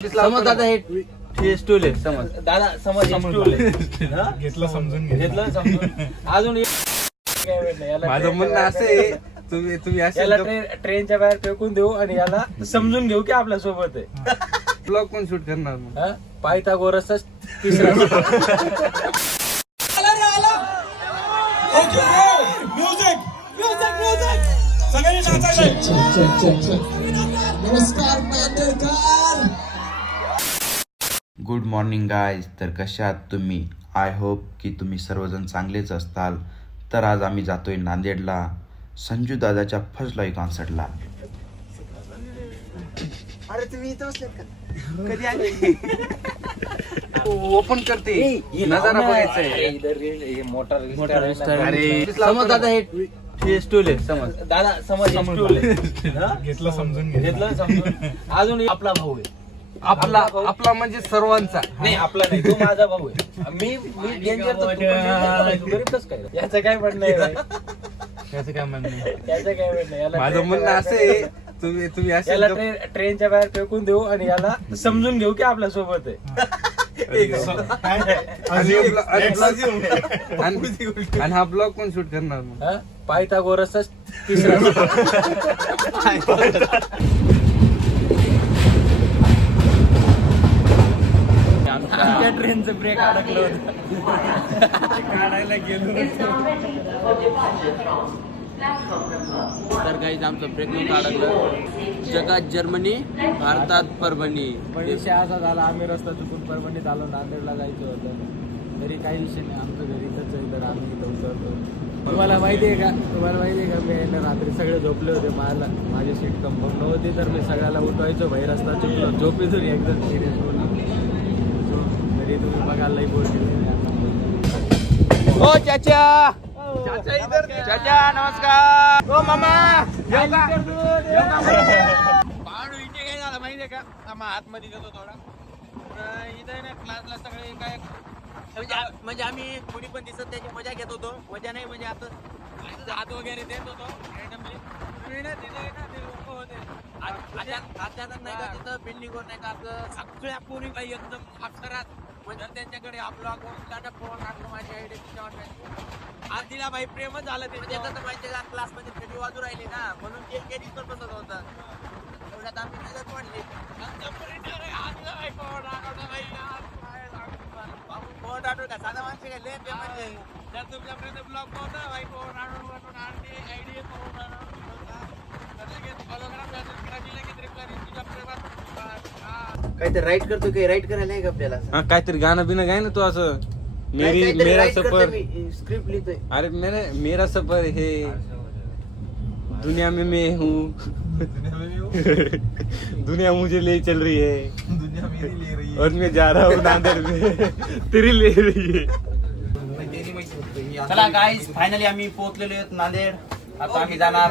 समज दादा हे स्टूल आहे. समज दादा समज स्टूल आहे. घेतलं समजून अजून माझं म्हणणं असं आहे, तुम्ही याला ट्रेनच्या बाहेर फेकून देऊ आणि याला समजून घेऊ की आपल्या सोबत आहे. ब्लॉग कोण शूट करणार मग? पायथागोरसचा तिसरा गुड मॉर्निंग गाईज. तर कशा आहात तुम्ही? आय होप की तुम्ही सर्वजण चांगलेच असताल. तर आज आम्ही जातोय नांदेडला संजू दादाच्या फर्स्ट लाईव्ह कॉन्सर्टला. अरे तुम्ही इथं बसलेत का? कधी आले? ओपन करते नजारा बघायचा मोटर. समज दादा हे स्टूल आहे. समज दादा समज स्टूल आहे. घेतलं समजून अजून आपला भाऊ आहे. आपला म्हणजे सर्वांचा नाही, आपला नाही, तो माझा भाऊ आहे. मी डेंजर काय याचं काय म्हणणं आहे? त्याचं काय म्हणणं आहे? त्याचं काय म्हणणं आहे? माझं म्हणणं असं आहे, तुम्ही याला ट्रेनच्या बाहेर फेकून देऊ आणि याला समजून घेऊ की आपल्या सोबत आहे. आणि हा ब्लॉग कोण शूट करणार मग? पायथागोरसचा तिसरा ट्रेनचं ब्रेक अडकलं होतं, काढायला गेलो. तर काही आमचं ब्रेक नव्हतं अडकलं. जगात जर्मनी, भारतात परभणी. विषय असा झाला, आम्ही रस्ता चुकून परभणीत आलो. नांदेडला जायचं होतं. तरी काही विषय नाही, आमचं घरी इथंच आहे. तर आम्ही इथं उतरतो. तुम्हाला माहिती आहे का मी रात्री सगळे झोपले होते. माझी सीट कन्फर्म नव्हती, तर मी सगळ्याला उठवायचो. बाहेर रस्ता चुकलो, झोपेतून एकदम सिरियस होऊन तरी तुम्ही बघायला बोल केले. हो चाचा, चाचा नमस्कार. हो मामा, इथे काय झालं माहितीये का? आतमध्ये गेलो थोडा. इथे ना क्लासला सगळे काय म्हणजे आम्ही कोणी पण दिसत त्याची मजा घेत होतो. मजा नाही म्हणजे आता हात वगैरे देत होतो रॅन्डमली. लोक होते अचानक नाही का तिथं बिल्डिंगवर नाही का सगळ्या कोणी काही एकदम अक्षरात म्हणजे त्यांच्याकडे आपला फोन टाकलो. माझी आयडी तिच्यावर आज तिला भाई प्रेमच झालं. ते त्याचं तर माहिती का क्लासमध्ये कधी वाजू राहिली ना, म्हणून ते केलीच पण बसत होता. एवढ्यात आम्ही त्याच्यात वाढले. फोन आठवण का साधा माणसे काय लेप म्हणजे जर तुमच्यापर्यंत ब्लॉग होता भाई फोन आठवण आयडी काहीतरी राईट करतो, काही राईट करायला नाही का आपल्याला? काहीतरी गाणं बिणं गाय ना तू. असं मेरा सफर स्क्रिप्ट लिहितोय. अरे मेरा सफर है दुनिया में मैं हूँ, दुनिया मुझे ले चल रही है, दुनिया मेरी ले रही है और मैं जा रहा हूँ नांदेड़ में, तेरी ले रही है. चला गाईज, फायनली आम्ही पोहोचलेलो आहोत नांदेड. आता आम्ही जाणार.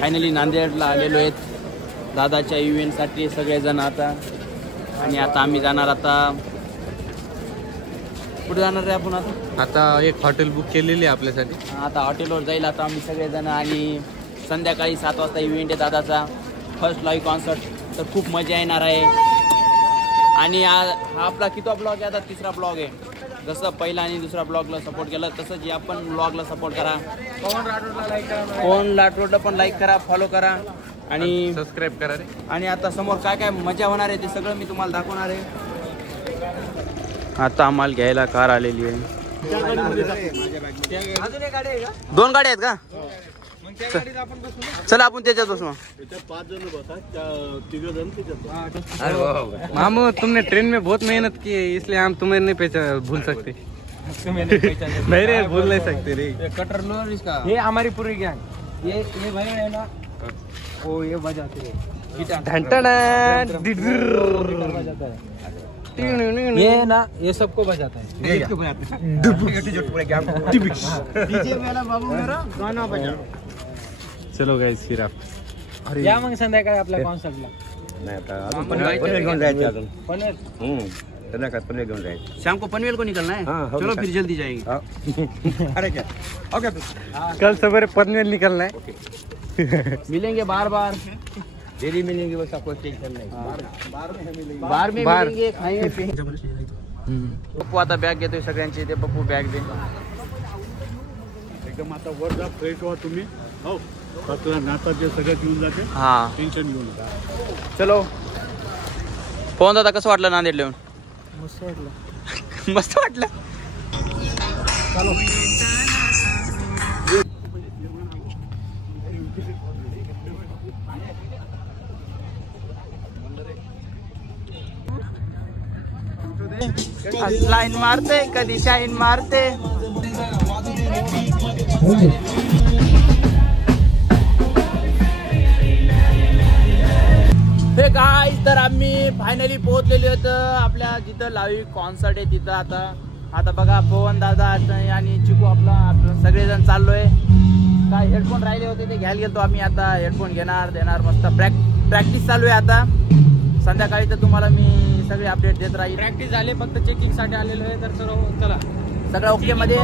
फायनली नांदेडला आलेलो आहेत दादाच्या इव्हेंटसाठी सगळेजण आता. आणि आता आम्ही जाणार. आता कुठे जाणार आहे आपण? आता एक हॉटेल बुक केलेली आहे आपल्यासाठी. आता हॉटेलवर जाईल आता आम्ही सगळेजण. आणि संध्याकाळी 7 वाजता इव्हेंट आहे दादाचा, फर्स्ट लाईव्ह कॉन्सर्ट. तर खूप मजा येणार आहे. आणि हा आपला कितवा ब्लॉग आहे? आता तिसरा ब्लॉग आहे. जसं पहिला आणि दुसरा ब्लॉगला सपोर्ट केला तसंच या पण ब्लॉगला सपोर्ट करा. पवन राठोडला पण लाईक करा, फॉलो करा आणि सबस्क्राईब करा रे. आणि आता समोर काय काय मजा होणार आहे ते सगळं मी तुम्हाला दाखवणार आहे. आता आम्हाला घ्यायला कार आलेली आहे. 2 गाड्या आहेत का? चला आपण त्याच्यात बसू. मामू, तुमने ट्रेन में बहुत मेहनत की है, इसलिए हम तुम्हें नहीं भूल सकते. नहीं रे, भूल नहीं सकते रे. कटर लो इसका. ये हमारी पूरी गैंग. ये भाई है ना, वो ये बजाते हैं गिटार. ये ना, ये सबको बजाता है. गाना बजा. चलो गाइस, फिर आप या मग संध्याकाळी आपल्या कॉन्सर्टला. पनवेल घेऊन जायचं. शाम को पनवेल को निकलना है. चलो फिर जल्दी जाएंगे. अरे क्या? ओके. कल सवेरे पनवेल निकलना है. मिलेंगे बार बार, डेली मिलेंगे, बस आपको टेंशन नहीं। बार में बार. मिलेंगे, खाएंगे पिएंगे। पप्पू आता बॅग घेतोय सगळ्यांची, ते पप्पू बॅग दे. एकदम आता वर जा, फ्रेश व्हा तुम्ही. हो तुला नाश्ता जे सगळं घेऊन जाते, हा टेन्शन घेऊ नका. चलो. पवन दादा कसं वाटलं नांदेड लिहून? मस्त वाटलं. मस्त वाटलं. लाईन मारते कधी शाईन मारते. हे गाईज, तर आम्ही फायनली पोहोचलेलो होतो आपल्या जिथं लाईव्ह कॉन्सर्ट आहे तिथं. आता बघा पवन दादा आणि चिकू आपला सगळेजण चाललोय. काय हेडफोन राहिले होते ते घ्यायला गेलो आम्ही. आता हेडफोन देणार मस्त. प्रॅक्टिस चालू आहे आता. संध्याकाळी तर तुम्हाला मी सगळे अपडेट देत राहील. प्रॅक्टिस झाले, फक्त चेकिंग साठी आलेलो आहे. तर चला सगळं ओके मध्ये.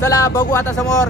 चला बघू आता समोर.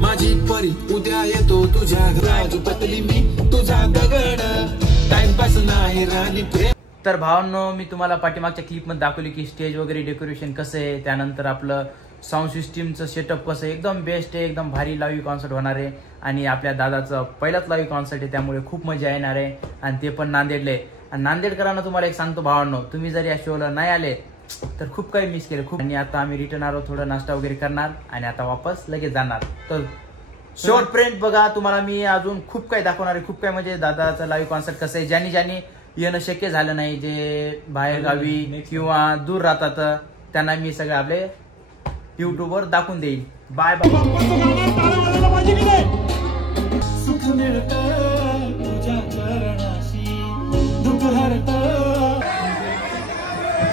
माझी परी उद्या येतो तुझ्या घरात, पतली मी तुझा दगड, टाइमपास नाही राणी प्रेम. तर भावांनो, मी तुम्हाला पाठीमागच्या क्लिपमध्ये दाखवली की स्टेज वगैरे डेकोरेशन कसं आहे, त्यानंतर आपलं साऊंड सिस्टीमचं सेटअप कसं आहे. एकदम बेस्ट आहे, एकदम भारी लाईव्ह कॉन्सर्ट होणार आहे. आणि आपल्या दादाचं पहिलाच लाईव्ह कॉन्सर्ट आहे, त्यामुळे खूप मजा येणार आहे. आणि ते पण नांदेडले. आणि नांदेडकरांना तुम्हाला एक सांगतो भावांनो, तुम्ही जर या शोला नाही आले तर खूप काही मिस केलं खूप. आणि आता आम्ही रिटर्न आलो, थोडं नाश्ता वगैरे करणार आणि आता वापस लगेच जाणार. तर शेवटपर्यंत बघा, तुम्हाला मी अजून खूप काही दाखवणार आहे. खूप काही म्हणजे दादाचं लाईव्ह कॉन्सर्ट कसं आहे. ज्यांनी येणं शक्य झालं नाही, जे बाहेर गावी किंवा दूर राहतात, त्यांना मी सगळं आपले युट्यूबवर दाखवून देईल. Bye bye.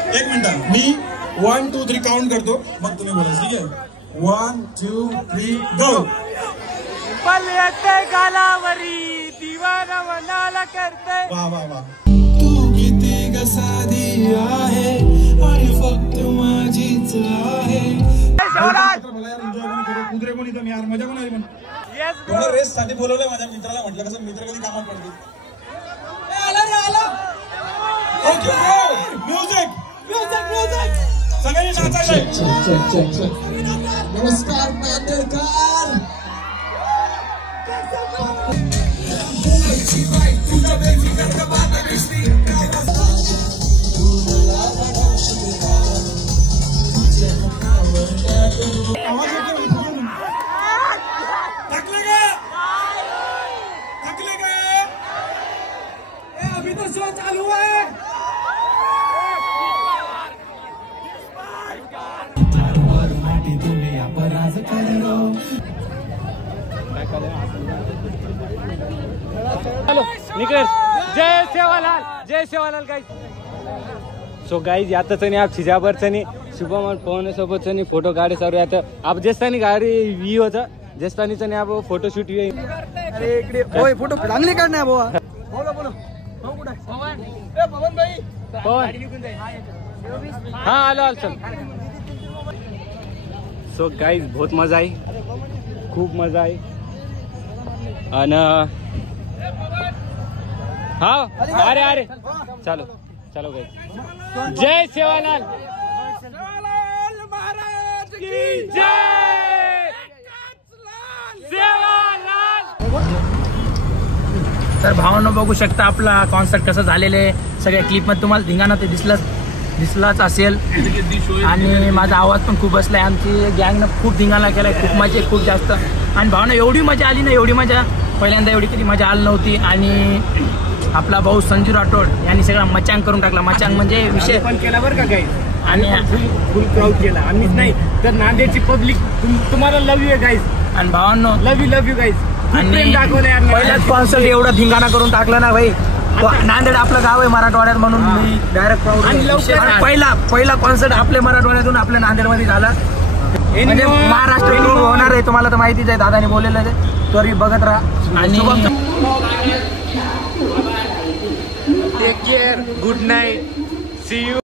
एक मिनिट, मी 1 2 3 काउंट करतो, मग तुम्ही बोला. ठीक आहे? 1 2 3 गो. गालावरी दिवाना मनाला करते. वा वा वा. तू किती साधी आहे आणि फक्त माझीच आहे. मला यार एन्जॉय कोणी करू, कुत्रे कोणी तर यार मजा कोण आली. पण रेस साठी बोलवलंय माझ्या मित्राला. म्हटलं कसं मित्र कधी कामात पडतील. Okay, music music music. सगळ्यांनी नाचायचंय. नमस्कार नांदेडकर. थकले गए, थकले गए. अभी तो शो चालू है. चलो निकल. जय सेवालाल, जय सेवालाल गाईज. सो गाईज आताच आप शिजाबरचनी शुभम आणि पवन सोबत फोटो काढे चालू आता. आप जेस्तानी गाडी वी होता जेस्तानीच आप फोटो शूट वी. अरे इकडे होय, फोटो चांगले काढणार भावा. बोलो पवन भाई. हाँ आलो चल. सो गाईज बहुत मजा आई, खूप मजा आई. आणि हाँ अरे चलो चलो गाइस. जय सेवालाल महाराज की जय. सेवालाल. तर भावांनो, बघू शकता आपला कॉन्सर्ट कसं झालेलं आहे. सगळ्या क्लिपमध्ये तुम्हाला धिंगाणा ते दिसलाच असेल. आणि माझा आवाज पण खूप बसलाय. आमची गँगनं खूप धिंगाणा केलाय, खूप मजा, खूप जास्त. आणि भावना एवढी मजा आली ना, एवढी मजा पहिल्यांदा एवढी कधी मजा आली नव्हती. आणि आपला भाऊ संजू राठोड यांनी सगळा मचांग करून टाकला. मचांग म्हणजे विषय पण केला बरं का काही. आणि फुल क्राऊड केला आम्हीच नाही तर नांदेडची पब्लिक तुम्हाला लव यू गाईज. आणि भावांनो, लव यू गाईज. आणि पहिल्याच कॉन्सर्ट एवढा धिंगाणा करून टाकला ना भाई. नांदेड आपलं गाव आहे मराठवाड्यात म्हणून मी डायरेक्ट पहिला कॉन्सर्ट आपल्या मराठवाड्यातून आपल्या नांदेडमध्ये झाला. म्हणजे महाराष्ट्र टूर होणार आहे तुम्हाला तर माहितीच आहे, दादाने बोललेलं आहे. तरी बघत राहा आणि take care, good night, see you.